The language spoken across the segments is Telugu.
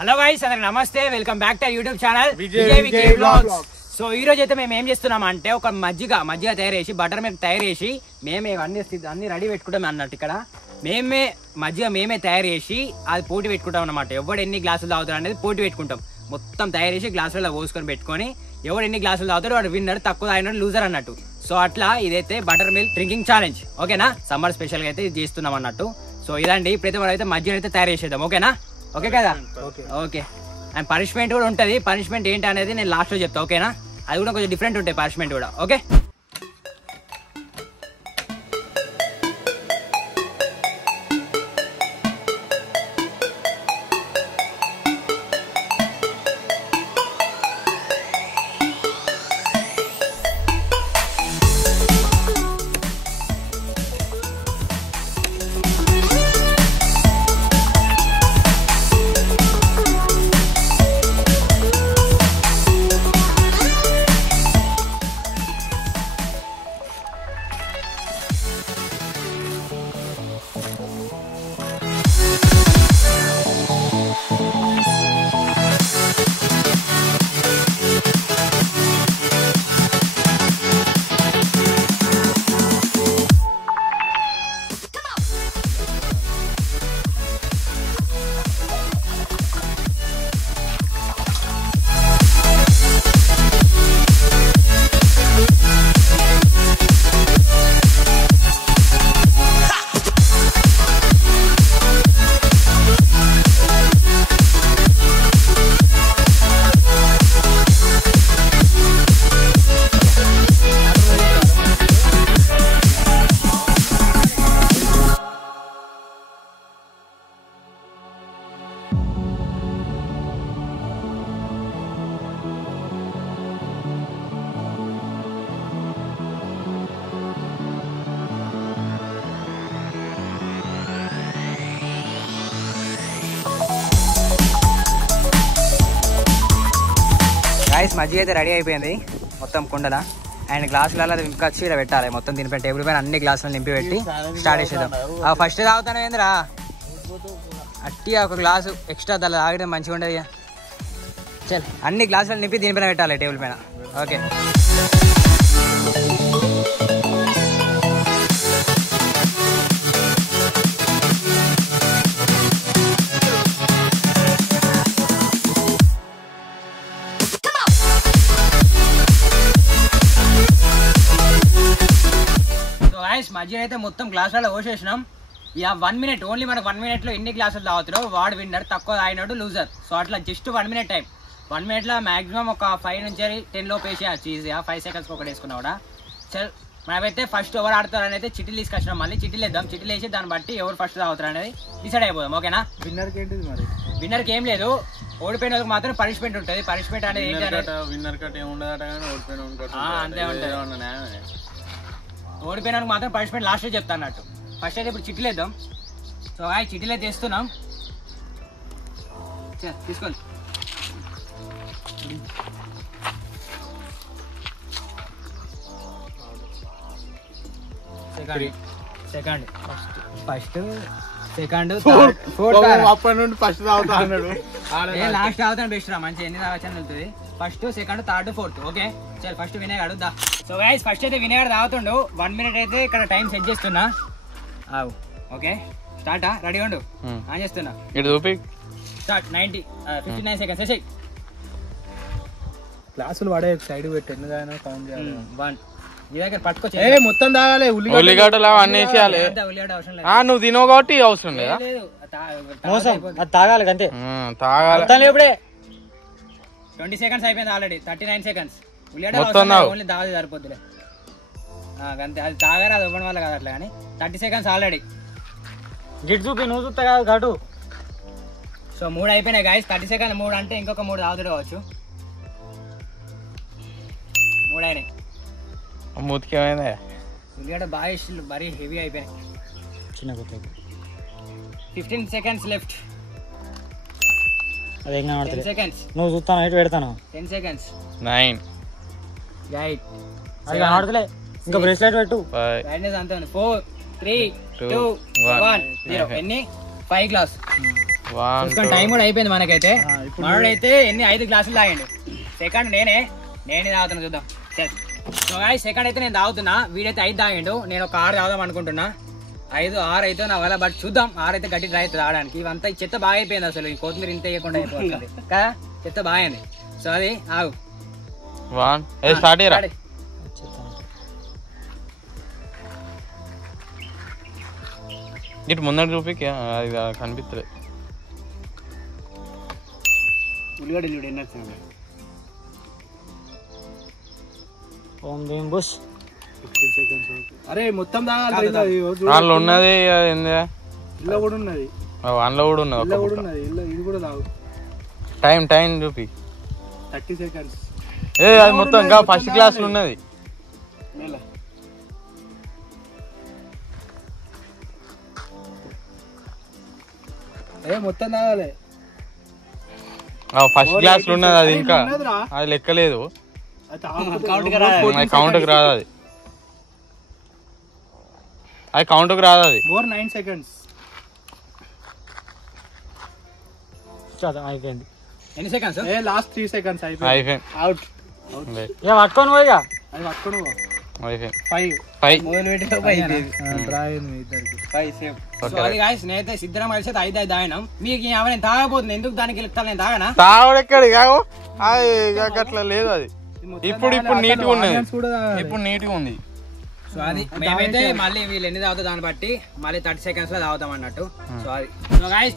హలో గైస్, అందరికి నమస్తే. Welcome back to YouTube channel Vijay VK vlogs. So ఈ రోజు అయితే మేము ఏం చేస్తున్నాం అంటే ఒక మజ్జిగ తయారు చేసి బటర్ మిల్క్ తయారు చేసి మేమే అన్ని రెడీ పెట్టుకుంటాం అన్నట్టు. ఇక్కడ మేమే తయారు చేసి అది పోటీ పెట్టుకుంటాం అన్నమాట. ఎవడు ఎన్ని గ్లాసులు తాగుతాడు అనేది పోటీ పెట్టుకుంటాం. మొత్తం తయారు చేసి గ్లాసులలో పోసుకొని పెట్టుకొని ఎవడు ఎన్ని గ్లాసులు తాగుతాడు వాడు విన్నర్, తక్కువ తాగినాడు లూజర్ అన్నట్టు. సో అట్లా ఇదైతే బటర్ మిల్క్ డ్రింకింగ్ ఛాలెంజ్. ఓకేనా? సమ్మర్ స్పెషల్ గా అయితే ఇది చేస్తున్నాం అన్నట్టు. సో ఇదండి, ఇప్పుడైతే మనం అయితే మజ్జిగ అయితే తయారు చేసేద్దాం. ఓకేనా? ఓకే కదా? ఓకే. అండ్ పనిష్మెంట్ కూడా ఉంటుంది. పనిష్మెంట్ ఏంటి అనేది నేను లాస్ట్ లో చెప్తా. ఓకేనా? అది కూడా కొంచెం డిఫరెంట్ ఉంటాయి పనిష్మెంట్ కూడా. ఓకే. గైస్, మజ్జిగ అయితే రెడీ అయిపోయింది మొత్తం కుండల. అండ్ గ్లాసులలో ఇంకొచ్చి ఇలా పెట్టాలి. మొత్తం దీనిపైన టేబుల్ పైన అన్ని గ్లాసులు నింపి పెట్టి స్టార్ట్ చేసేద్దాం. ఫస్ట్ తాగుతాను ఏందిరా అట్టి ఒక గ్లాసు ఎక్స్ట్రా దాని తాగితే మంచిగా ఉండదు. చల్, అన్ని గ్లాసులు నింపి దీనిపైన పెట్టాలి టేబుల్ పైన. ఓకే. మజ్జిగ అయితే మొత్తం గ్లాసులలో పోసేసినాం. ఇక 1 minute ఓన్లీ మనకు 1 minute లో ఎన్ని గ్లాసులు తాగుతారో వాడు విన్నర్, తక్కువ తాగినాడు లూజర్. సో అట్లా జస్ట్ 1 minute టైం. 1 minute లో మాక్సిమం ఒక 5 నుంచి 10 లోపు వేసేయచ్చు ఈజీగా. 5 seconds ఒకటి వేసుకున్నా కూడా. చల్, మనమైతే ఫస్ట్ ఎవరు ఆడతారు అనేది చిట్టీలు తీసుకొచ్చినాం. మళ్ళీ చిట్టీలు వేద్దాం. చిట్టీలు వేసి దాన్ని బట్టి ఎవరు ఫస్ట్ తాగుతారు అనేది డిసైడ్ అయిపోదాం. ఓకేనా? విన్నర్కి ఏంటిది మరి? విన్నర్కి ఏం లేదు, ఓడిపోయిన వాళ్ళకి మాత్రం పనిష్మెంట్ ఉంటుంది. పనిష్మెంట్ అనేది ఏంటి అంటే అంతే ఉంటుంది. ఓడిపోయిన మాత్రం పనిష్మెంట్ లాస్ట్ చెప్తా అన్నట్టు. ఫస్ట్ అయితే ఇప్పుడు చిట్టీలు వేద్దాం. సో చిట్టీలు అయితే వేస్తున్నాం. తీసుకోండి. సెకండ్ ఫస్ట్ సెకండ్ అప్పటి నుండి ఫస్ట్ తాగుతా అన్నాడు. లాస్ట్ తాగుతాను బెస్ట్ రా, మంచి ఎన్ని తాగచ్చని వెళ్తుంది. First second third fourth. Okay. చల్, ఫస్ట్ వినయ్ అడుగుదా. సో గైస్, ఫస్ట్ అయితే వినయ్ తాగుతుండు. 1 minute అయితే ఇక్కడ టైం సెట్ చేస్తున్నా. Okay, start. రెడీ ఉండు. ఆన్ చేస్తున్నా. స్టార్ట్. 59 seconds. గ్లాసులు పడే సైడ్ పెట్టి ఎన్ని తాగినా కౌంట్ చేయాలి. 1 నీ దగ్గర పట్టుకోవచ్చు. మొత్తం తాగాలి. ఉల్లిగడ్డలు అన్నీ వేసేయాలి. ఉల్లిగడ్డ అవసరం లేదు. నువ్వు తినవు కాబట్టి అవసరం లేదా? తాగాలి అంతే. తాగాలి. ఇప్పుడే 20 seconds అయిపోయింది ఆల్రెడీ. 39 seconds. ఉల్లిగడ్డ ఓన్లీ తాగదు సరిపోద్దులే అంతే. అది తాగారు, అది ఇవ్వడం వల్ల కాదు అట్లా. కానీ 30 seconds ఆల్రెడీ. గిట్ చూపి, నువ్వు చూస్తా కాదు ఘాటు. సో 3 అయిపోయినాయి గాయస్. 30 seconds 3 అంటే ఇంకొక 3 తాగుతాడు కావచ్చు. 3 అయినాయి. మూతికేమైందా? ఉల్లిగడ్డ బాగా ఇష్టం, మరీ హెవీ అయిపోయినాయి. చిన్న 15 seconds లెఫ్ట్. 10 seconds. నువ్వు చూస్తాను, ఇటు పెడతాను. 10 seconds. 9 8 అది ఆడతలే. ఇంకా బ్రేస్లెట్ పెట్టు. బ్రైట్నెస్ అంతే ఉంది. 4 3 2 1 0. ఎన్ని 5 గ్లాస్ చూసుకొని టైం కూడా అయిపోయింది మనకైతే. మనోడైతే ఎన్ని 5 గ్లాసులు తాగండి. సెకండ్ నేనే తాగుతున్నా చూద్దాం. సో గాయ్స్ సెకండ్ అయితే నేను తాగుతున్నా, వీడైతే 5 తాగిండు, నేను ఒక 6 తాగుదాం అనుకుంటున్నా. 5 6 అయితే నా వల్ల, బట్ చూద్దాం 6 అయితే గట్టి ట్రై అవుతుంది తాగడానికి. ఇవంతా ఈ చెత్త బాగా అయిపోయింది, అసలు ఈ కొత్తిమీర ఇంత వేయకుండా అయిపోతుంది కదా, చెత్త బాగా అయింది. సో అది ఆగు స్టార్ట్ చేయరా. ఇటు ముందర చూపికి అది కనిపిస్తలేదు. ఓం భీం బుష్. అరే మొత్తం తాగాలి, అందులో ఉన్నది ఇల్లు కూడా ఉన్నది, అందులో కూడా ఉన్నది. ఇది కూడా తాగు. టైం చూపి 30 seconds. అది మొత్తం ఇంకా ఫస్ట్ క్లాస్ ఉన్నది. మొత్తం తాగాలి, ఫస్ట్ క్లాస్ ఉన్నది, అది ఇంకా అది లెక్కలేదు, కౌంట్కి రాదు, అది కౌంట్కి రాదు. అది మోర్ 9 seconds. అయిపోయింది. ఎన్ని సెకండ్స్? లాస్ట్ 3 seconds అయిపోయింది. అవుట్. పట్టుకొని పోయిగా అది పట్టుకోను. 5 నేనైతే సిద్ధరం కలిసి 5 తాగినాం. మీకు నేను తాగబోతుంది, ఎందుకు దానికి వెళ్తాను, నేను తాగనా? తాగడెక్కడి అది అట్లా లేదు. అది ఇప్పుడు నీట్గా ఉన్నది, ఇప్పుడు నీట్గా ఉంది. సో అది మేమైతే మళ్ళీ వీళ్ళు ఎన్ని తాగుతా దాన్ని బట్టి మళ్ళీ 30 seconds లో తాగుతాం అన్నట్టు. సో అది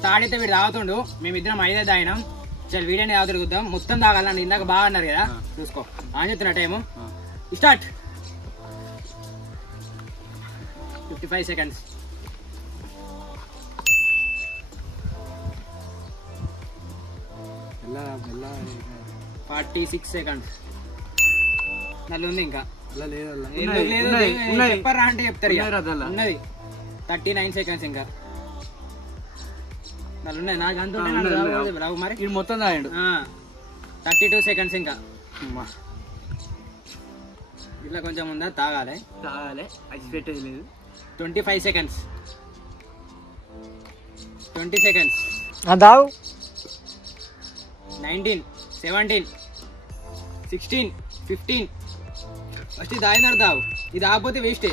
థర్డ్ అయితే వీడు తాగుతుండు, మేమిద్దరం 5 తాగినాం. చల్ వీడియోని తాగుతూ తిరుగుతాం, మొత్తం తాగాలండి. ఇందాక బాగా అన్నారు కదా, చూసుకో అని చెప్తున్నా. Time start. 55 seconds. 46 seconds. నల్లు ఉంది ఇంకా చెప్పరా అంటే చెప్తారు. ఉన్నది 39 seconds ఇంకా నల్లు ఉన్నాయి. నాకు అంత రావు మరి మొత్తం తాగాడు. 32 seconds ఇంకా. ఇట్లా కొంచెం ఉందా, తాగాలి ఐస్ పెట్టేది లేదు. 25 seconds. 20 seconds. తాగు. 19 17 16 15. ఫస్ట్ ఇది తాగినారు తాగు, ఇది ఆగిపోతే వేస్ట్.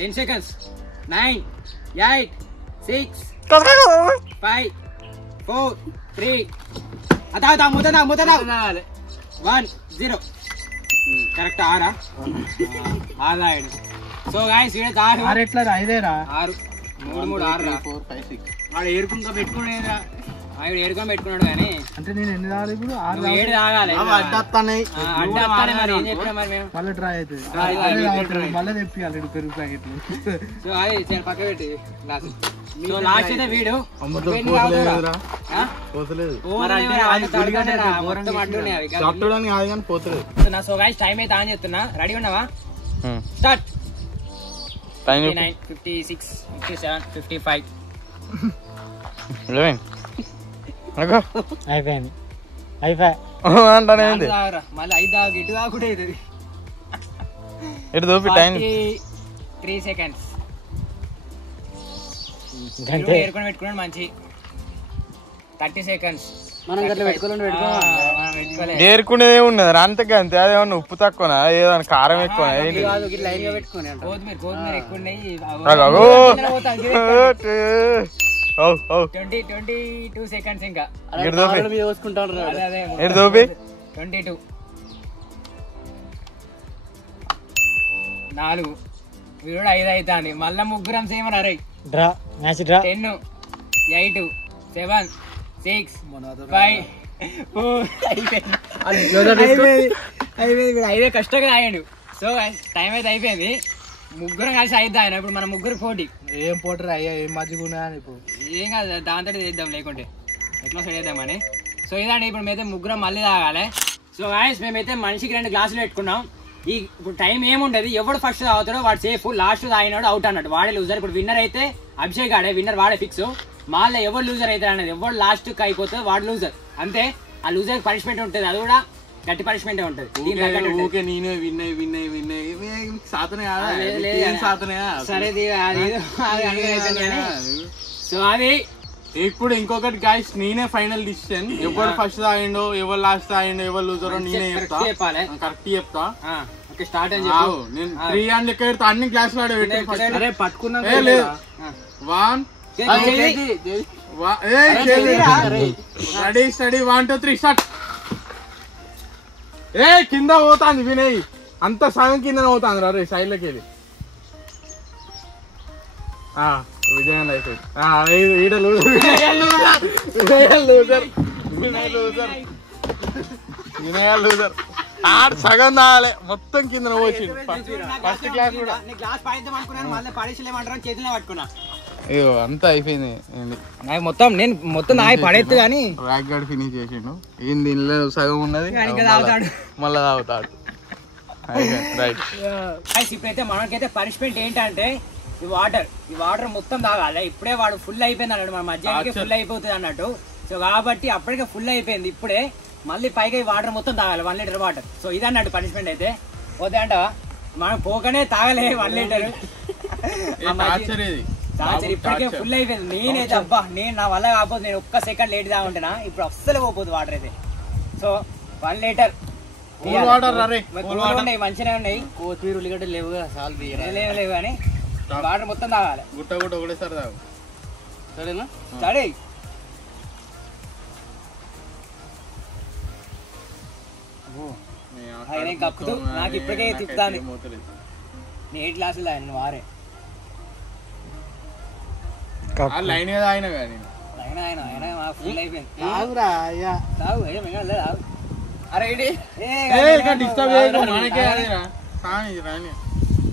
10 seconds. 9 8 6 5 4 3 మూత 1 0. కరెక్ట్ 6 తాగాడు. సో గాయ్స్ వీడే తాగు. 6 ఎట్లా 5 6 3 3 6 4 5 6. వాడు ఏడుకుంటా పెట్టుకునేదా, ఆవిడ ఏడుకొని పెట్టుకున్నాడు కానీ. అంటే నేను ఎన్ని తాగాలి ఇప్పుడు? 7 తాగాలి. మరి ఏం చెప్పినా మరి మేము మళ్ళీ ట్రై అవుతుంది, మళ్ళీ తెప్పియాలి పెరుగు ప్యాకెట్లు. సో అది పక్క పెట్టి గ్లాస్. సో లాస్ట్ అయితే వీడు సో గాయ్స్ టైం అయితే ఆన్ చేస్తున్నా, రెడీ ఉన్నావా? స్టార్ట్. 59 56 57 55. అయిపోయింది. మళ్ళీ 5 తాగు, ఇటు తాగుకుంటే అవుతుంది. 3 seconds. ఏరుకొని పెట్టుకున్నాడు మంచి. 30 seconds. ఏరుకునేదే ఉన్నది అంతకే, అంతే. అదేమన్నా ఉప్పు తక్కువనా, ఏదన్నా కారం ఎక్కువ? కొత్తిమీర ఎక్కువ ఉన్నాయి. 22 seconds ఇంకా. 22 4. వీడు 5 అవుతాంది. మళ్ళా ముగ్గురం సేమ్ అరే. Draw match draw. 10 8 7 6 5 4 కష్టంగా రాయండు. సో టైం అయితే అయిపోయింది. ముగ్గురం కలిసి 5 తాగిన. ఇప్పుడు మన ముగ్గురు పోటీ. ఏం పోటీ అయ్యా, ఏం మజ్జిగా ఇప్పుడు? ఏం కాదు, దాంతో చేద్దాం లేకుంటే ఎట్లా సైడ్ చేద్దామని. సో ఇదండి, ఇప్పుడు మేమైతే ముగ్గురం మళ్ళీ తాగాలి. సో గాయ్స్ మేమైతే మనిషికి 2 గ్లాసులు పెట్టుకున్నాం. ఇప్పుడు టైం ఏముండదు, ఎవడు ఫస్ట్ తాగుతాడో వాడు సేఫ్, లాస్ట్ తాగినాడు అవుట్ అన్నట్టు, వాడే లూజర్. ఇప్పుడు విన్నర్ అయితే అభిషేక్ ఆడే విన్నర్, వాడే ఫిక్స్. మళ్ళీ ఎవరు లూజర్ అవుతాడు అనేది, ఎవరు లాస్ట్ కి అయిపోతే వాడు లూజర్ అంతే. ఆ లూజర్ పనిష్మెంట్ ఉంటుంది, అది కూడా గట్టి పనిష్మెంట్ ఉంటుంది. సరే సో అది ఇప్పుడు ఇంకొకటి గాయస్, నేనే ఫైనల్ డిసిషన్. ఎవరు ఫస్ట్ తాగిండో, ఎవరు లాస్ట్ తాగిండో, ఎవరు లూజరో నేనే చెప్తా. కరెక్ట్ చెప్తా. స్టార్ట్ అని నేను 3 అని లెక్క పెడతా. అన్ని క్లాస్ లో పట్టుకున్నా 1 రెడీ స్టడీ 1 2 3 స్టార్ట్. కింద పోతాంది వినయ్, అంత సగం కింద పోతాంది రా. సైడ్ లోకి వెళ్ళి విజయన్ అయిపోయింది. సగం తాగాలి, మొత్తం కింద వచ్చింది. ఫస్ట్ క్లాస్ కూడా అయ్యో అంతా అయిపోయింది. మొత్తం నేను మొత్తం నాయి పడేత్తు కానీ ర్యాక్ గార్డ్ ఫినిష్ చేసిండు. ఏం దీనిలో సగం ఉన్నది, మళ్ళా తాగుతాడు. రైట్. ఇప్పుడైతే మనకైతే పనిష్మెంట్ ఏంటంటే ఈ వాటర్ మొత్తం తాగాలి. ఇప్పుడే వాడు ఫుల్ అయిపోయింది అన్నాడు, మన మధ్యాహ్నానికి ఫుల్ అయిపోతుంది అన్నట్టు. సో కాబట్టి అప్పటికే ఫుల్ అయిపోయింది. ఇప్పుడే మళ్ళీ పైగా ఈ వాటర్ మొత్తం తాగాలి, 1 లీటర్ వాటర్. సో ఇది అన్నట్టు పనిష్మెంట్ అయితే. పోతే అంట మనం పోకనే తాగలే 1 లీటర్. ఇప్పటికే ఫుల్ అయిపోయింది. నేనైతే అబ్బా నా వల్ల కాకపోతే నేను ఒక్క సెకండ్ లేట్ తాగుంటున్నా. ఇప్పుడు అస్సలు పోతుంది వాటర్ అయితే. సో 1 లీటర్ ఉన్నాయి, మంచిగా ఉన్నాయి. కొత్తిమీర ఉల్లిగడ్డ లేవు లేవు కానీ వాటర్ మొత్తం తాగాలి. గుట్ట గుట్ట ఒకటేసారి తాగు. సరేనా? సరే కప్పుతూ నాకు ఇప్పటికే తిప్పుతాంది. నేను 8 గ్లాసులు తాగాను, నువ్వు 6. లైన్ గా తాగినా కానీ ఫుల్ అయిపోయింది. తాగు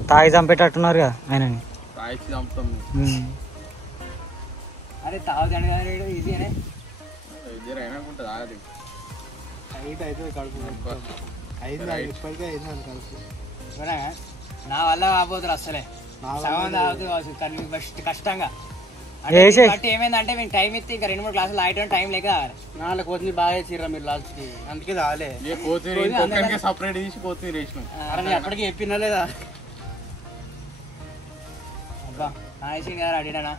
తాగి చంపేటట్టున్నారుగా ఆయన. అరే తాగుతాడు ఈజీనే. నా వల్ల కాకపోతుంది అసలే. సగం తాగుతూ కష్టంగా. ఏమైందంటే మేము టైం ఇస్తే ఇంకా 2-3 గ్లాసులు తాగడం టైం లేక తాగాలి. నాలుగు కొత్తిమీర బాగా వేసిర్రా మీరు లాస్ట్కి, అందుకే తాగలే. సపరేట్ తీసి కొత్తిమీర వేసినాం. అరే అప్పటికి చెప్పినా లేదా? అబ్బా నాయసింగ్ గారు అడిగానా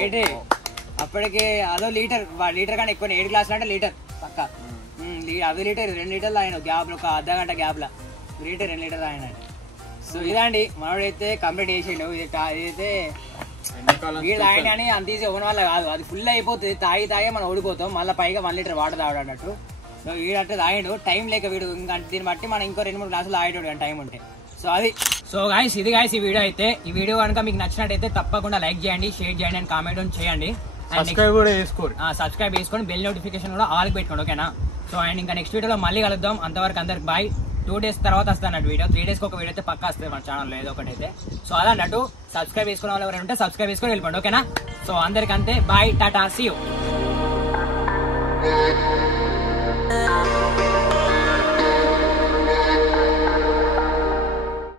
ఏంటి అప్పటికి అదో లీటర్ కానీ ఎక్కువ. 7 గ్లాసులు అంటే లీటర్ పక్క. అదే లీటర్ 2 లీటర్లు ఆయన గ్యాప్, ఒక అర్ధగంట గ్యాప్ లా లీటర్ 2 లీటర్లు ఆయన. సో ఇదండి మనోడైతే కంప్లీట్ చేసిండు. ఇదైతే వీడు తాగండి అని అంత ఈజీ ఇవ్వడం వల్ల కాదు, అది ఫుల్ అయిపోతుంది. తాగే మనం ఓడిపోతాం. మళ్ళీ పైగా 1 లీటర్ వాటర్ తాగడం అన్నట్టు. సో వీడంటే తాగిండు, టైం లేక వీడు ఇంకా దీన్ని బట్టి మనం ఇంకో 2-3 గ్లాసులు తాగేటోడు కానీ టైం ఉంటే. సో అది. సో గాయస్ ఇది గాయస్ ఈ వీడియో అయితే. ఈ వీడియో కనుక మీకు నచ్చినట్టయితే తప్పకుండా లైక్ చేయండి, షేర్ చేయండి అండ్ కామెంట్ చేయండి. సబ్స్క్రైబ్ కూడా చేసుకోండి. సబ్స్క్రైబ్ చేసుకొని బెల్ నోటిఫికేషన్ కూడా ఆల్ పెట్టుకోండి, ఓకేనా? సో అండ్ ఇంకా నెక్స్ట్ వీడియోలో మళ్ళీ కలుద్దాం. అంతవరకు అందరికి బాయ్. 2 days తర్వాత వస్తాను వీడియో. 3 days ఒక వీడియో అయితే పక్కా వస్తుంది మన ఛానల్లో ఏదో ఒకటి అయితే. సో అదన్నట్టు సబ్స్క్రైబ్ చేసుకునే వాళ్ళు ఎవరైనా ఉంటే సబ్స్క్రైబ్ చేసుకొని వెళ్ళిపోండి, ఓకేనా? సో అందరికి అంతే, బాయ్, టాటా, సీ యూ.